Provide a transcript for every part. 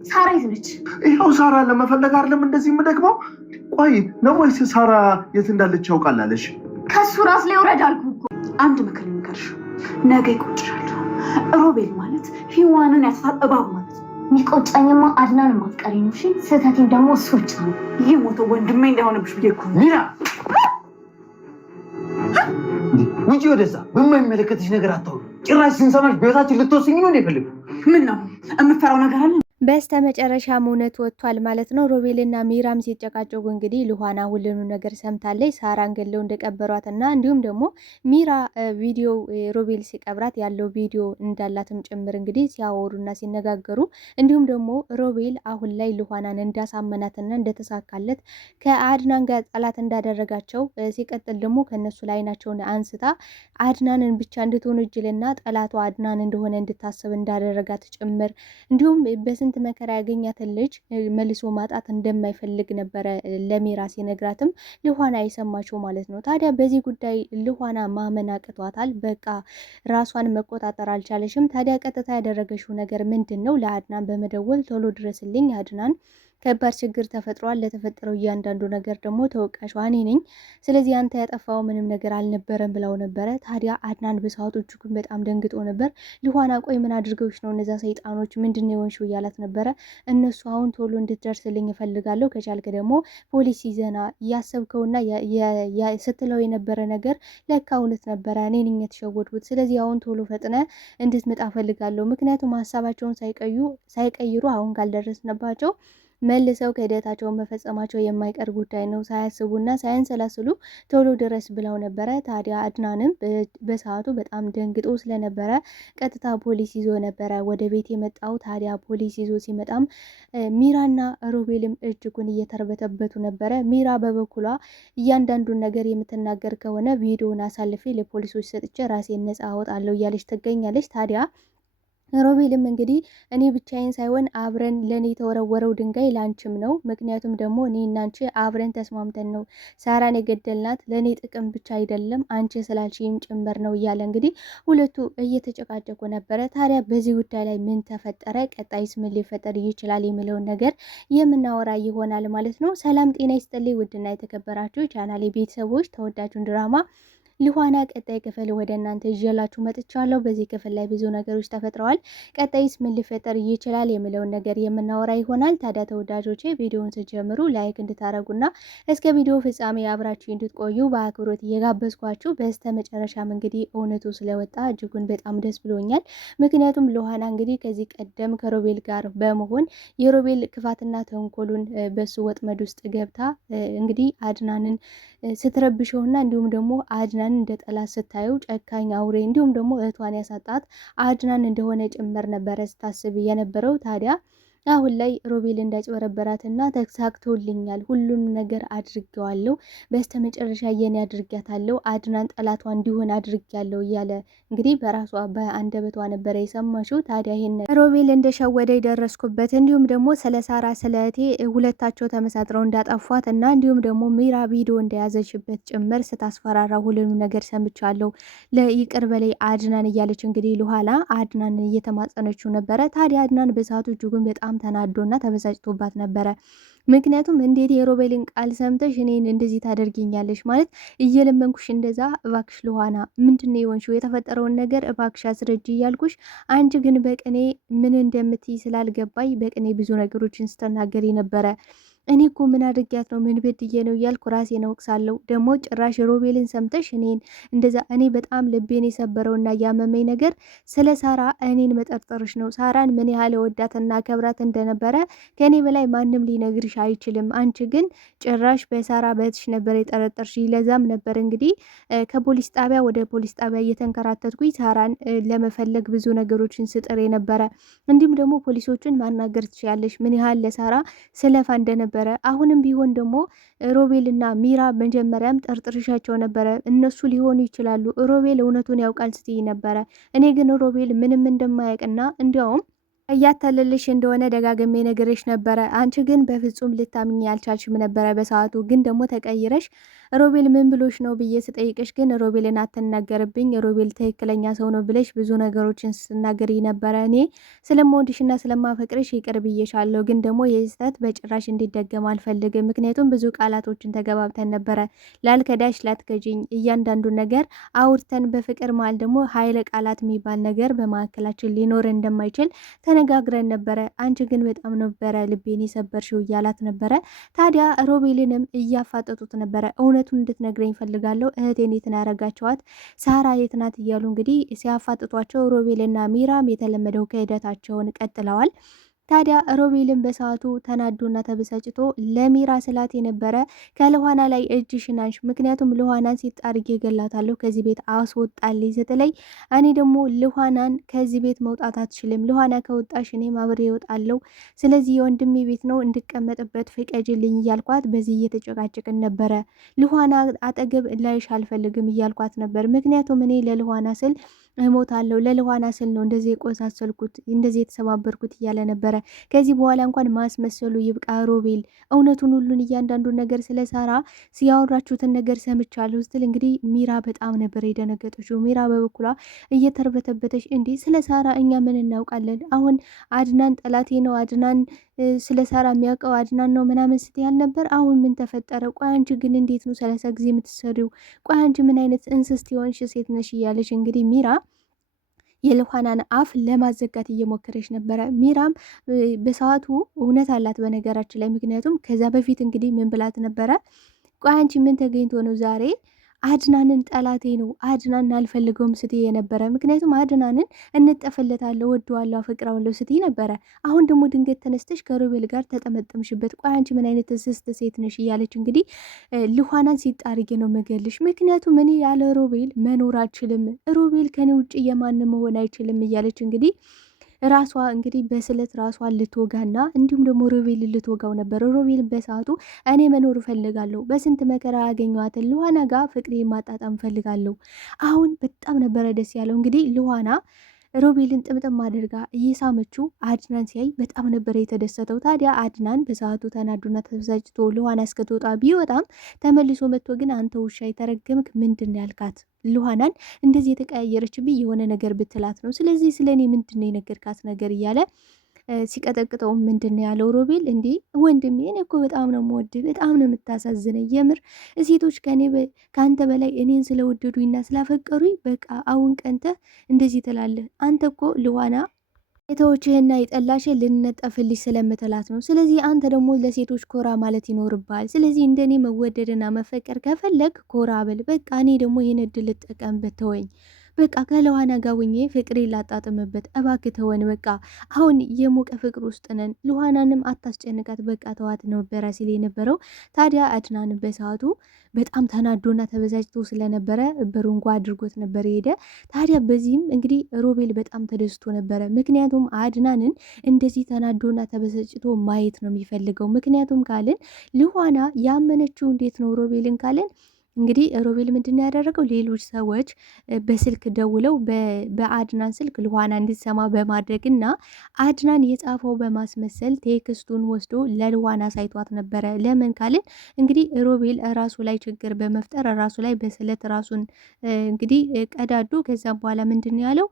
ሳራ የት ነች? ይኸው ሳራ ለመፈለግ አይደለም እንደዚህ የምደግመው። ቆይ ነው ወይስ ሳራ የት እንዳለች ያውቃል አለሽ? ከሱ ራስ ላይ ወረድ አልኩ እኮ። አንድ ምክር ልንገርሽ፣ ነገ ይቆጭሻል። ሮቤል ማለት ሂዋንን ያጥፋት እባብ ማለት ነው። የሚቆጨኝማ አድናን ማፍቀሪ ነው። እሺ ስህተቴን ደግሞ እሱ ብቻ ነው። ይህ ሞቶ ወንድሜ እንዳይሆንብሽ ብዬ እኮ። ሚራ ውጪ ወደዛ። በማይመለከትሽ ነገር አታውሪ። ጭራሽ ስንሰማሽ በህይወታችን ልትወስኝ ነው እንደፈልግ። ምን ነው የምፈራው ነገር አለ? በስተ መጨረሻም እውነት ወጥቷል ማለት ነው። ሮቤልና ሚራም ሲጨቃጨቁ እንግዲህ ሉሃና ሁሉንም ነገር ሰምታለች። ሳራን ገለው እንደቀበሯትና እንዲሁም ደግሞ ሚራ ቪዲዮ ሮቤል ሲቀብራት ያለው ቪዲዮ እንዳላትም ጭምር እንግዲህ ሲያወሩና ሲነጋገሩ እንዲሁም ደግሞ ሮቤል አሁን ላይ ሉሃናን እንዳሳመናትና እንደተሳካለት ከአድናን ጋር ጠላት እንዳደረጋቸው ሲቀጥል ደግሞ ከነሱ ላይ አይናቸውን አንስታ አድናንን ብቻ እንድትወነጅልና ጠላቷ አድናን እንደሆነ እንድታስብ እንዳደረጋት ጭምር እንዲሁም በስንት መከራ ያገኛትን ልጅ መልሶ ማጣት እንደማይፈልግ ነበረ ለሚራ ሲነግራትም ሉሃና የሰማችው ማለት ነው። ታዲያ በዚህ ጉዳይ ሉሃና ማመን አቅቷታል። በቃ ራሷን መቆጣጠር አልቻለሽም። ታዲያ ቀጥታ ያደረገችው ነገር ምንድን ነው? ለአድናን በመደወል ቶሎ ድረስልኝ አድናን ከባድ ችግር ተፈጥሯል። ለተፈጠረው እያንዳንዱ ነገር ደግሞ ተወቃሿ እኔ ነኝ። ስለዚህ አንተ ያጠፋው ምንም ነገር አልነበረም ብለው ነበረ። ታዲያ አድናን በሰዓቱ እጅጉን በጣም ደንግጦ ነበር። ሉሃና ቆይ ምን አድርገውሽ ነው እነዛ ሰይጣኖች ምንድን የሆንሽው እያላት ነበረ። እነሱ አሁን ቶሎ እንድትደርስልኝ እፈልጋለሁ፣ ከቻልክ ደግሞ ፖሊስ ይዘና እያሰብከውና ስትለው የነበረ ነገር ለካ እውነት ነበረ፣ እኔ ነኝ የተሸወድኩት። ስለዚህ አሁን ቶሎ ፈጥነ እንድትመጣ እፈልጋለሁ። ምክንያቱም ሀሳባቸውን ሳይቀይሩ አሁን ካልደረስንባቸው መልሰው ክህደታቸውን መፈጸማቸው የማይቀር ጉዳይ ነው። ሳያስቡና ሳያንሰላስሉ ቶሎ ድረስ ብለው ነበረ። ታዲያ አድናንም በሰዓቱ በጣም ደንግጦ ስለነበረ ቀጥታ ፖሊስ ይዞ ነበረ ወደ ቤት የመጣው። ታዲያ ፖሊስ ይዞ ሲመጣም ሚራና ሮቤልም እጅጉን እየተርበተበቱ ነበረ። ሚራ በበኩሏ እያንዳንዱን ነገር የምትናገር ከሆነ ቪዲዮውን አሳልፌ ለፖሊሶች ሰጥቼ ራሴን ነጻ አወጣለሁ እያለች ትገኛለች። ታዲያ ሮቤልም እንግዲህ እኔ ብቻዬን ሳይሆን አብረን ለእኔ የተወረወረው ድንጋይ ላንችም ነው። ምክንያቱም ደግሞ እኔ እናንቺ አብረን ተስማምተን ነው ሳራን የገደልናት፣ ለእኔ ጥቅም ብቻ አይደለም አንቺ ስላልሽም ጭምር ነው እያለ እንግዲህ ሁለቱ እየተጨቃጨቁ ነበረ። ታዲያ በዚህ ጉዳይ ላይ ምን ተፈጠረ፣ ቀጣይስ ምን ሊፈጠር ይችላል የሚለውን ነገር የምናወራ ይሆናል ማለት ነው። ሰላም ጤና ይስጥልኝ ውድና የተከበራችሁ ቻናሌ ቤተሰቦች፣ ተወዳጁን ድራማ ሉሃና ቀጣይ ክፍል ወደ እናንተ ይዤላችሁ መጥቻለሁ። በዚህ ክፍል ላይ ብዙ ነገሮች ተፈጥረዋል። ቀጣይስ ምን ሊፈጠር ይችላል የሚለውን ነገር የምናወራ ይሆናል። ታዲያ ተወዳጆቼ ቪዲዮውን ስትጀምሩ ላይክ እንድታረጉና እስከ ቪዲዮ ፍጻሜ አብራችሁ እንድትቆዩ በአክብሮት እየጋበዝኳችሁ፣ በስተ መጨረሻም እንግዲህ እውነቱ ስለወጣ እጅጉን በጣም ደስ ብሎኛል። ምክንያቱም ሉሃና እንግዲህ ከዚህ ቀደም ከሮቤል ጋር በመሆን የሮቤል ክፋትና ተንኮሉን በሱ ወጥመድ ውስጥ ገብታ እንግዲህ አድናንን ስትረብሸውና እንዲሁም ደግሞ አድናን እንደ ጠላት ስታየው ጨካኝ አውሬ እንዲሁም ደግሞ እህቷን ያሳጣት አድናን እንደሆነ ጭምር ነበረ ስታስብ የነበረው። ታዲያ አሁን ላይ ሮቤል እንዳጭበረበራትና ተሳክቶልኛል፣ ሁሉም ነገር አድርጌዋለሁ፣ በስተመጨረሻ የኔ አድርጊያታለሁ፣ አድናን ጠላቷ እንዲሆን አድርጌያለሁ እያለ እንግዲህ በራሷ በአንደበቷ ነበረ የሰማሽው። ታዲያ ይሄን ሮቤል እንደሸወደ የደረስኩበት እንዲሁም ደግሞ ስለ ሳራ ስለ እህቴ ሁለታቸው ተመሳጥረው እንዳጠፏት እና እንዲሁም ደግሞ ሚራ ቪዲዮ እንደያዘችበት ጭምር ስታስፈራራ ሁሉንም ነገር ሰምቻለሁ፣ ለይቅር በላይ አድናን እያለች እንግዲህ ሉሃና አድናንን እየተማጸነችው ነበረ። ታዲያ አድናን በሰዓቱ እጅጉን በጣም ተናዶና ተበሳጭቶባት ነበረ። ምክንያቱም እንዴት የሮቤልን ቃል ሰምተሽ እኔን እንደዚህ ታደርጊኛለሽ? ማለት እየለመንኩሽ እንደዛ፣ እባክሽ ሉሃና ምንድነው የሆንሽው? የተፈጠረውን ነገር እባክሽ አስረጅ እያልኩሽ፣ አንቺ ግን በቅኔ ምን እንደምትይ ስላልገባኝ በቅኔ ብዙ ነገሮችን ስትናገሪ ነበረ። እኔ እኮ ምን አድርጊያት ነው ምን በድዬ ነው እያልኩ ራሴን እወቅሳለሁ። ደግሞ ጭራሽ ሮቤልን ሰምተሽ እኔን እንደዛ። እኔ በጣም ልቤን የሰበረውና ያመመኝ ነገር ስለ ሳራ እኔን መጠርጠርሽ ነው። ሳራን ምን ያህል ወዳትና ከብራት እንደነበረ ከእኔ በላይ ማንም ሊነግርሽ አይችልም። አንቺ ግን ጭራሽ በሳራ በትሽ ነበር የጠረጠርሽ። ለዛም ነበር እንግዲህ ከፖሊስ ጣቢያ ወደ ፖሊስ ጣቢያ እየተንከራተትኩኝ ሳራን ለመፈለግ ብዙ ነገሮችን ስጥር የነበረ። እንዲሁም ደግሞ ፖሊሶችን ማናገር ትችያለሽ ምን ያህል ለሳራ ስለፋ እንደነበረ። አሁንም ቢሆን ደግሞ ሮቤልና ሚራ መጀመሪያም ጠርጥርሻቸው ነበረ፣ እነሱ ሊሆኑ ይችላሉ፣ ሮቤል እውነቱን ያውቃል ስትይ ነበረ። እኔ ግን ሮቤል ምንም እንደማያውቅና እንዲያውም እያታለልሽ እንደሆነ ደጋግሜ ነግሬሽ ነበረ። አንቺ ግን በፍጹም ልታምኝ ያልቻልሽም ነበረ። በሰዓቱ ግን ደግሞ ተቀይረሽ ሮቤል ምን ብሎሽ ነው ብዬ ስጠይቅሽ ግን ሮቤልን አትናገርብኝ፣ ሮቤል ትክክለኛ ሰው ነው ብለሽ ብዙ ነገሮችን ስትናገሪ ነበረ። እኔ ስለምወድሽና ስለማፈቅርሽ ይቅር ብዬሻለሁ፣ ግን ደግሞ የስህተት በጭራሽ እንዲደገም አልፈልግም። ምክንያቱም ብዙ ቃላቶችን ተገባብተን ነበረ። ላልከዳሽ ላትከጂኝ፣ እያንዳንዱን ነገር አውርተን በፍቅር መሀል ደግሞ ኃይለ ቃላት የሚባል ነገር በመካከላችን ሊኖር እንደማይችል ተነጋግረን ነበረ። አንቺ ግን በጣም ነበረ ልቤን የሰበርሽው እያላት ነበረ። ታዲያ ሮቤልንም እያፋጠጡት ነበረ። እውነቱን እንድትነግረኝ ፈልጋለሁ፣ እህቴን የት ነው ያረጋቸዋት? ሳራ የት ናት? እያሉ እንግዲህ ሲያፋጥጧቸው ሮቤልና ሚራም የተለመደው ክህደታቸውን ቀጥለዋል። ታዲያ ሮቤልን በሰዓቱ ተናዶና ተበሳጭቶ ለሚራ ስላት የነበረ ከልኋና ላይ እጅሽን አንሺ፣ ምክንያቱም ልኋናን ሲጣርጌ ገላታለሁ ከዚህ ቤት አስወጣልኝ ስትለኝ እኔ ደግሞ ልኋናን ከዚህ ቤት መውጣት አትችልም፣ ልኋና ከወጣሽ እኔም አብሬ እወጣለሁ፣ ስለዚህ የወንድሜ ቤት ነው እንድቀመጥበት ፍቀጅልኝ እያልኳት በዚህ እየተጨቃጨቅን ነበረ። ልኋና አጠገብ ላይሽ አልፈልግም እያልኳት ነበር፣ ምክንያቱም እኔ ለልኋና ስል እሞታለሁ፣ ለልኋና ስል ነው እንደዚህ የቆሳሰልኩት እንደዚህ የተሰባበርኩት እያለ ነበረ። ከዚህ በኋላ እንኳን ማስመሰሉ ይብቃ ሮቤል፣ እውነቱን ሁሉን እያንዳንዱን ነገር ስለ ሳራ ሲያወራችሁትን ነገር ሰምቻለሁ ስትል እንግዲህ ሚራ በጣም ነበር የደነገጠችው። ሚራ በበኩሏ እየተርበተበተች እንዲህ ስለ ሳራ እኛ ምን እናውቃለን? አሁን አድናን ጠላቴ ነው፣ አድናን ስለ ሳራ የሚያውቀው አድናን ነው ምናምን ስትያል ነበር። አሁን ምን ተፈጠረ? ቆይ አንቺ ግን እንዴት ነው 30 ጊዜ የምትሰሪው? ቆይ አንቺ ምን አይነት እንስስት የሆንሽ ሴት ነሽ? እያለች እንግዲህ ሚራ የልኋናን አፍ ለማዘጋት እየሞከረች ነበረ። ሚራም በሰዓቱ እውነት አላት በነገራችን ላይ። ምክንያቱም ከዛ በፊት እንግዲህ ምን ብላት ነበረ? ቆይ አንቺ ምን ተገኝቶ ነው ዛሬ አድናንን ጠላቴ ነው አድናንን አልፈልገውም ስትይ የነበረ? ምክንያቱም አድናንን እንጠፈለታለሁ፣ ወደዋለሁ፣ አፈቅራለሁ ስትይ ነበረ። አሁን ደግሞ ድንገት ተነስተሽ ከሮቤል ጋር ተጠመጠምሽበት። ቆይ አንቺ ምን አይነት እንስስት ሴት ነሽ? እያለች እንግዲህ ልኋናን ሲጣርጌ ነው መገልሽ፣ ምክንያቱም እኔ ያለ ሮቤል መኖር አልችልም፣ ሮቤል ከኔ ውጭ የማንም መሆን አይችልም እያለች እንግዲህ ራሷ እንግዲህ በስለት ራሷን ልትወጋና እንዲሁም ደግሞ ሮቤል ልትወጋው ነበር። ሮቤል በሰዓቱ እኔ መኖር እፈልጋለሁ፣ በስንት መከራ ያገኘኋትን ልኋና ጋር ፍቅሬ ማጣጣም እፈልጋለሁ። አሁን በጣም ነበረ ደስ ያለው። እንግዲህ ልኋና ሮቤልን ጥምጥም አድርጋ እየሳመችው አድናን ሲያይ በጣም ነበረ የተደሰተው። ታዲያ አድናን በሰዓቱ ተናዱና ተበሳጭቶ ልኋና እስክትወጣ ቢወጣም ተመልሶ መጥቶ ግን አንተ ውሻ የተረገምክ ምንድን ያልካት ልኋናን እንደዚህ የተቀያየረችብኝ የሆነ ነገር ብትላት ነው፣ ስለዚህ ስለ እኔ ምንድን የነገርካት ነገር እያለ ሲቀጠቅጠው ምንድን ነው ያለው ሮቤል? እንዲህ ወንድሜ እኔ እኮ በጣም ነው የምወድ፣ በጣም ነው የምታሳዝነኝ። የምር ሴቶች ከአንተ በላይ እኔን ስለወደዱኝና ስላፈቀሩኝ በቃ አሁን ቀንተህ እንደዚህ ትላለህ። አንተ እኮ ልኋና የተዎችህና የጠላሽ ልንነጠፍልሽ ስለምትላት ነው። ስለዚህ አንተ ደግሞ ለሴቶች ኮራ ማለት ይኖርብሃል። ስለዚህ እንደኔ መወደድና መፈቀር ከፈለግ ኮራ በል። በቃ እኔ ደግሞ ይህን እድል ልጠቀምበት፣ ተወኝ በቃ ከልኋና ጋር ሁኜ ፍቅሬ ላጣጥምበት፣ እባክህ ተወን። በቃ አሁን የሞቀ ፍቅር ውስጥ ነን፣ ልኋናንም አታስጨንቃት፣ በቃ ተዋት ነበረ ሲል የነበረው። ታዲያ አድናን በሰዓቱ በጣም ተናዶና ተበሳጭቶ ስለነበረ በሩንጓ አድርጎት ነበር የሄደ። ታዲያ በዚህም እንግዲህ ሮቤል በጣም ተደስቶ ነበረ። ምክንያቱም አድናንን እንደዚህ ተናዶና ተበሳጭቶ ማየት ነው የሚፈልገው። ምክንያቱም ካልን ልኋና ያመነችው እንዴት ነው ሮቤልን ካልን እንግዲህ ሮቤል ምንድን ነው ያደረገው? ሌሎች ሰዎች በስልክ ደውለው በአድናን ስልክ ልኋና እንዲሰማ በማድረግ እና አድናን የጻፈው በማስመሰል ቴክስቱን ወስዶ ለልኋና ሳይቷት ነበረ። ለምን ካልን እንግዲህ ሮቤል ራሱ ላይ ችግር በመፍጠር ራሱ ላይ በስለት ራሱን እንግዲህ ቀዳዱ። ከዛም በኋላ ምንድን ነው ያለው?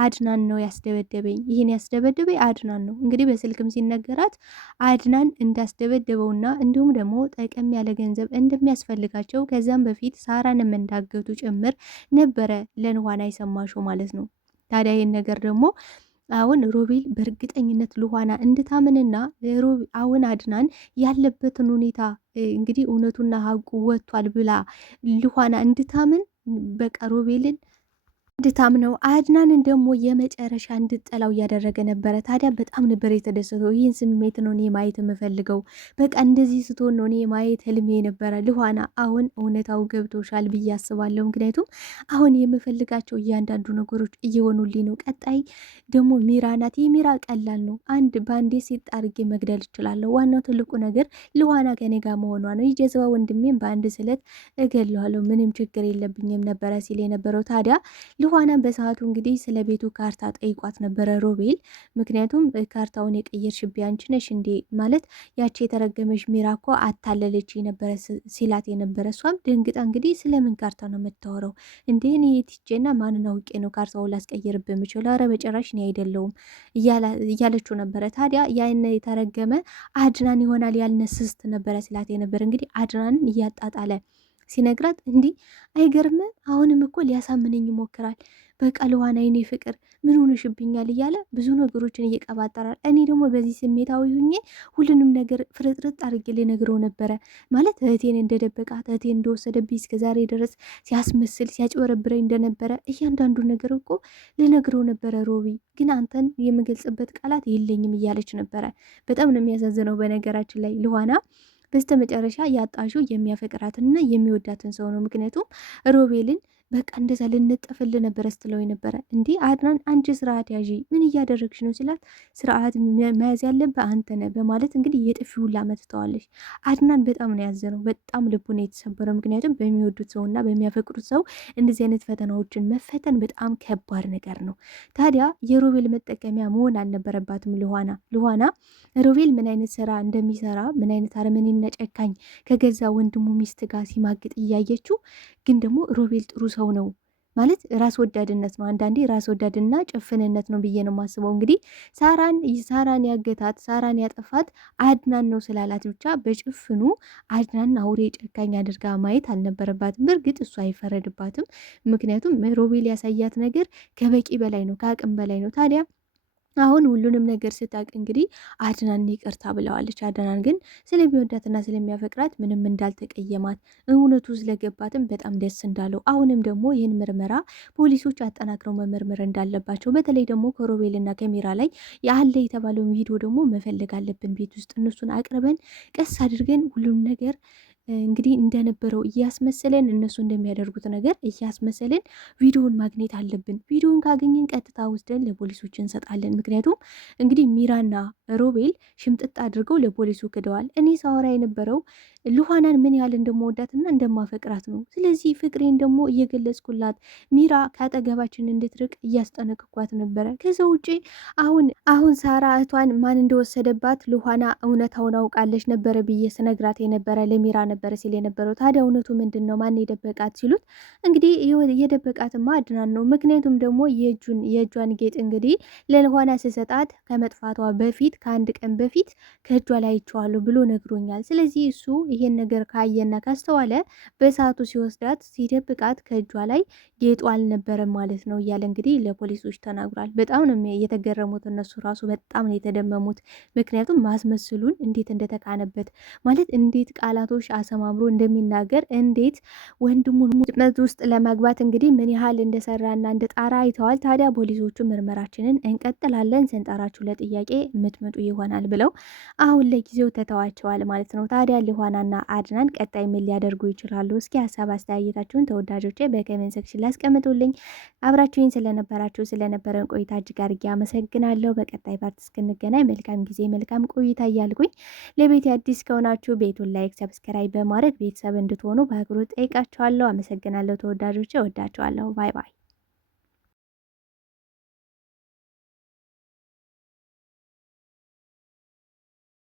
አድናን ነው ያስደበደበኝ፣ ይህን ያስደበደበኝ አድናን ነው። እንግዲህ በስልክም ሲነገራት አድናን እንዳስደበደበውና እንዲሁም ደግሞ ጠቀም ያለ ገንዘብ እንደሚያስፈልጋቸው ከዛም በፊት ሳራንም እንዳገቱ ጭምር ነበረ ለልኋና የሰማሽው ማለት ነው። ታዲያ ይህን ነገር ደግሞ አሁን ሮቤል በእርግጠኝነት ልኋና እንድታምንና አሁን አድናን ያለበትን ሁኔታ እንግዲህ እውነቱና ሀቁ ወጥቷል ብላ ልኋና እንድታምን በቃ ሮቤልን እንድታምነው አድናንን ደግሞ የመጨረሻ እንድጠላው እያደረገ ነበረ። ታዲያ በጣም ነበር የተደሰተው። ይህን ስሜት ነው እኔ ማየት የምፈልገው፣ በቃ እንደዚህ ስትሆን ነው እኔ ማየት ህልሜ ነበረ። ልኋና አሁን እውነታው ገብቶሻል ብዬ አስባለሁ። ምክንያቱም አሁን የምፈልጋቸው እያንዳንዱ ነገሮች እየሆኑልኝ ነው። ቀጣይ ደግሞ ሚራ ናት። የሚራ ቀላል ነው፣ በአንዴ ሴት አድርጌ መግደል እችላለሁ። ዋናው ትልቁ ነገር ልኋና ከኔ ጋር መሆኗ ነው። የጀዝባ ወንድሜም በአንድ ስለት እገለዋለሁ፣ ምንም ችግር የለብኝም ነበረ ሲል የነበረው። ታዲያ ልኋና በሰዓቱ እንግዲህ ስለ ቤቱ ካርታ ጠይቋት ነበረ ሮቤል። ምክንያቱም ካርታውን የቀየርሽብኝ አንቺ ነሽ እንዴ ማለት ያቺ የተረገመች ሚራ እኮ አታለለች የነበረ ሲላት የነበረ እሷም ደንግጣ እንግዲህ ስለምን ካርታ ነው የምታወራው እንዴ እኔ የትቼና ማንን አውቄ ነው ካርታውን ላስቀይርብህ የምችለው? ኧረ በጭራሽ እኔ አይደለሁም እያለችው ነበረ። ታዲያ ያን የተረገመ አድናን ይሆናል ያልነስስት ነበረ ሲላት የነበረ እንግዲህ አድናንን እያጣጣለ ሲነግራት እንዲህ አይገርምም? አሁንም እኮ ሊያሳምነኝ ይሞክራል። በቃ ልኋና የኔ ፍቅር ምን ሆነሽብኛል እያለ ብዙ ነገሮችን እየቀባጠራል። እኔ ደግሞ በዚህ ስሜታዊ ሁኜ ሁሉንም ነገር ፍርጥርጥ አድርጌ ልነግረው ነበረ ማለት እህቴን እንደደበቃት እህቴን እንደወሰደብኝ እስከዛሬ ድረስ ሲያስመስል ሲያጭበረብረኝ እንደነበረ እያንዳንዱ ነገር እኮ ልነግረው ነበረ ሮቢ፣ ግን አንተን የምገልጽበት ቃላት የለኝም እያለች ነበረ። በጣም ነው የሚያሳዝነው በነገራችን ላይ ልኋና በስተ መጨረሻ ያጣሽው የሚያፈቅራትንና የሚወዳትን ሰው ነው። ምክንያቱም ሮቤልን በቃ እንደዛ ልንጠፍል ነበረ ስትለው ነበረ። እንዲህ አድናን አንቺ ስርዓት ያዢ ምን እያደረግሽ ነው ሲላት ስርዓት መያዝ ያለብህ አንተ ነህ በማለት እንግዲህ የጥፊ ሁላ መትተዋለች። አድናን በጣም ነው ያዘነው፣ በጣም ልቡ ነው የተሰበረው። ምክንያቱም በሚወዱት ሰው እና በሚያፈቅሩት ሰው እንደዚህ አይነት ፈተናዎችን መፈተን በጣም ከባድ ነገር ነው። ታዲያ የሮቤል መጠቀሚያ መሆን አልነበረባትም ልኋና ሮቤል ምን አይነት ስራ እንደሚሰራ ምን አይነት አረመኔና ጨካኝ ከገዛ ወንድሙ ሚስት ጋር ሲማግጥ እያየችው ግን ደግሞ ሮቤል ጥሩ ሰው ነው ማለት ራስ ወዳድነት ነው። አንዳንዴ ራስ ወዳድና ጭፍንነት ነው ብዬ ነው የማስበው። እንግዲህ ሳራን ያገታት ሳራን ያጠፋት አድናን ነው ስላላት ብቻ በጭፍኑ አድናን አውሬ ጨካኝ አድርጋ ማየት አልነበረባትም። በእርግጥ እሱ አይፈረድባትም። ምክንያቱም ሮቤል ያሳያት ነገር ከበቂ በላይ ነው፣ ከአቅም በላይ ነው። ታዲያ አሁን ሁሉንም ነገር ስታቅ እንግዲህ አድናን ይቅርታ ብለዋለች። አድናን ግን ስለሚወዳትና ስለሚያፈቅራት ምንም እንዳልተቀየማት እውነቱ ስለገባትም በጣም ደስ እንዳለው፣ አሁንም ደግሞ ይህን ምርመራ ፖሊሶች አጠናክረው መመርመር እንዳለባቸው፣ በተለይ ደግሞ ከሮቤልና ከሚራ ላይ ያለ የተባለውን ቪዲዮ ደግሞ መፈለግ አለብን። ቤት ውስጥ እነሱን አቅርበን ቀስ አድርገን ሁሉም ነገር እንግዲህ እንደነበረው እያስመሰለን እነሱ እንደሚያደርጉት ነገር እያስመሰለን ቪዲዮውን ማግኘት አለብን። ቪዲዮውን ካገኘን ቀጥታ ወስደን ለፖሊሶች እንሰጣለን። ምክንያቱም እንግዲህ ሚራና ሮቤል ሽምጥጥ አድርገው ለፖሊሱ ክደዋል። እኔ ሳወራ የነበረው ልኋናን ምን ያህል እንደመወዳትና እንደማፈቅራት ነው። ስለዚህ ፍቅሬን ደግሞ እየገለጽኩላት ሚራ ከአጠገባችን እንድትርቅ እያስጠነቅኳት ነበረ። ከዛ ውጭ አሁን ሳራ እህቷን ማን እንደወሰደባት ልኋና እውነታውን አውቃለች ነበረ ብዬ ስነግራት የነበረ ለሚራ ነበረ ሲል የነበረው። ታዲያ እውነቱ ምንድን ነው? ማን የደበቃት ሲሉት እንግዲህ የደበቃትማ አድናን ነው። ምክንያቱም ደግሞ የእጇን ጌጥ እንግዲህ ለልኋና ስሰጣት ከመጥፋቷ በፊት ከአንድ ቀን በፊት ከእጇ ላይ አይቼዋለሁ ብሎ ነግሮኛል። ስለዚህ እሱ ይሄን ነገር ካየና ካስተዋለ በሰዓቱ ሲወስዳት ሲደብቃት ከእጇ ላይ ጌጡ አልነበረም ማለት ነው እያለ እንግዲህ ለፖሊሶች ተናግሯል። በጣም ነው የተገረሙት እነሱ ራሱ በጣም ነው የተደመሙት። ምክንያቱም ማስመስሉን እንዴት እንደተካነበት ማለት እንዴት ቃላቶች አሰማምሮ እንደሚናገር እንዴት ወንድሙን ጥመት ውስጥ ለመግባት እንግዲህ ምን ያህል እንደሰራና እንደ ጣራ አይተዋል። ታዲያ ፖሊሶቹ ምርመራችንን እንቀጥላለን ስንጠራችሁ ለጥያቄ የምትመጡ ይሆናል ብለው አሁን ለጊዜው ተተዋቸዋል ማለት ነው። ታዲያ ልኋናና አድናን ቀጣይ ምን ሊያደርጉ ይችላሉ? እስኪ ሀሳብ አስተያየታችሁን ተወዳጆቼ በኮሜንት ሴክሽን ላይ አስቀምጡልኝ። አብራችሁኝ ስለነበረን ቆይታ እጅግ አድርጌ አመሰግናለሁ። በቀጣይ ፓርት እስክንገናኝ መልካም ጊዜ መልካም ቆይታ እያልኩኝ ለቤት አዲስ ከሆናችሁ ቤቱን ላይክ ሰብስክራይብ በማድረግ ቤተሰብ እንድትሆኑ በአክብሮት ጠይቃችኋለሁ። አመሰግናለሁ ተወዳጆቼ፣ ወዳችኋለሁ። ባይ ባይ።